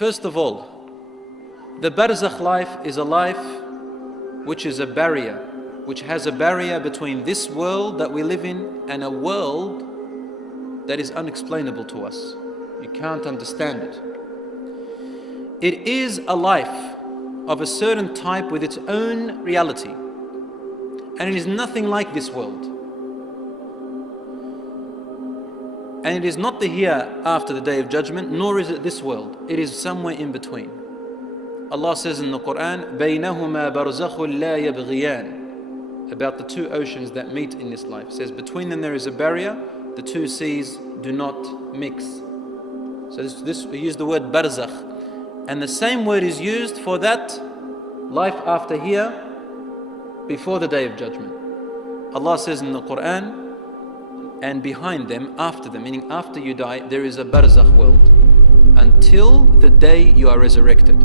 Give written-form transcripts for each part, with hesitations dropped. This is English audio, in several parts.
First of all, the Barzakh life is a life which is a barrier, which has a barrier between this world that we live in and a world that is unexplainable to us. You can't understand it. It is a life of a certain type with its own reality, and it is nothing like this world. And it is not the hereafter, the day of judgment, nor is it this world. It is somewhere in between. Allah says in the Quran, بَيْنَهُمَا بَرْزَخٌ لَا يَبْغِيَانِ, about the two oceans that meet in this life. It says between them there is a barrier, the two seas do not mix. So we use the word Barzakh. And the same word is used for that life after here, before the day of judgment. Allah says in the Quran, and behind them, after them, meaning after you die, there is a Barzakh world until the day you are resurrected.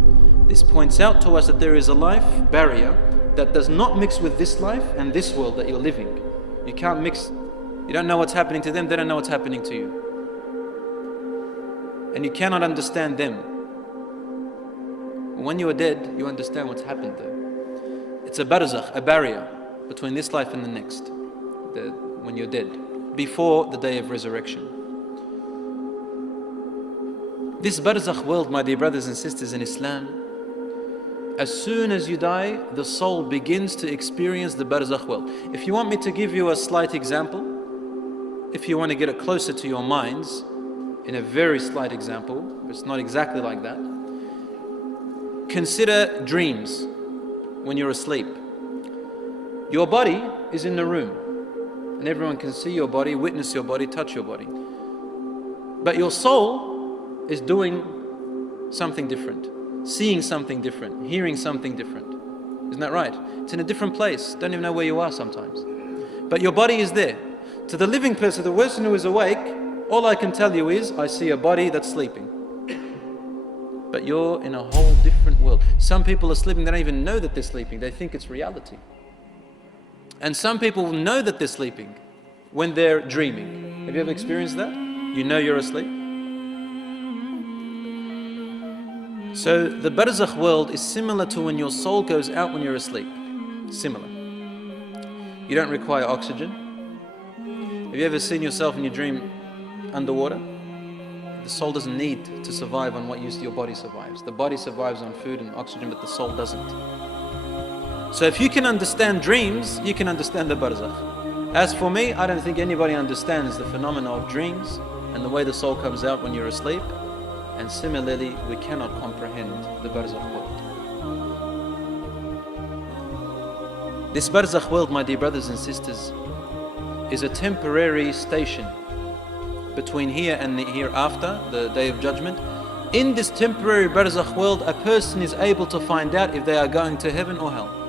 This points out to us that there is a life barrier that does not mix with this life and this world that you're living. You can't mix. You don't know what's happening to them, they don't know what's happening to you. And you cannot understand them. When you are dead, you understand what's happened there. It's a barzakh, a barrier between this life and the next, when you're dead, before the day of resurrection. This barzakh world, my dear brothers and sisters in Islam, as soon as you die, the soul begins to experience the barzakh world. If you want me to give you a slight example, if you want to get it closer to your minds, in a very slight example, but it's not exactly like that, consider dreams when you're asleep. Your body is in the room, and everyone can see your body, witness your body, touch your body. But your soul is doing something different, seeing something different, hearing something different. Isn't that right? It's in a different place. Don't even know where you are sometimes. But your body is there. To the living person, the person who is awake, all I can tell you is, I see a body that's sleeping. But you're in a whole different world. Some people are sleeping, they don't even know that they're sleeping. They think it's reality. And some people know that they're sleeping when they're dreaming. Have you ever experienced that? You know you're asleep. So the Barzakh world is similar to when your soul goes out when you're asleep. Similar. You don't require oxygen. Have you ever seen yourself in your dream underwater? The soul doesn't need to survive on what your body survives. The body survives on food and oxygen, but the soul doesn't. So if you can understand dreams, you can understand the Barzakh. As for me, I don't think anybody understands the phenomena of dreams and the way the soul comes out when you're asleep. And similarly, we cannot comprehend the Barzakh world. This Barzakh world, my dear brothers and sisters, is a temporary station between here and the hereafter, the day of judgment. In this temporary Barzakh world, a person is able to find out if they are going to heaven or hell.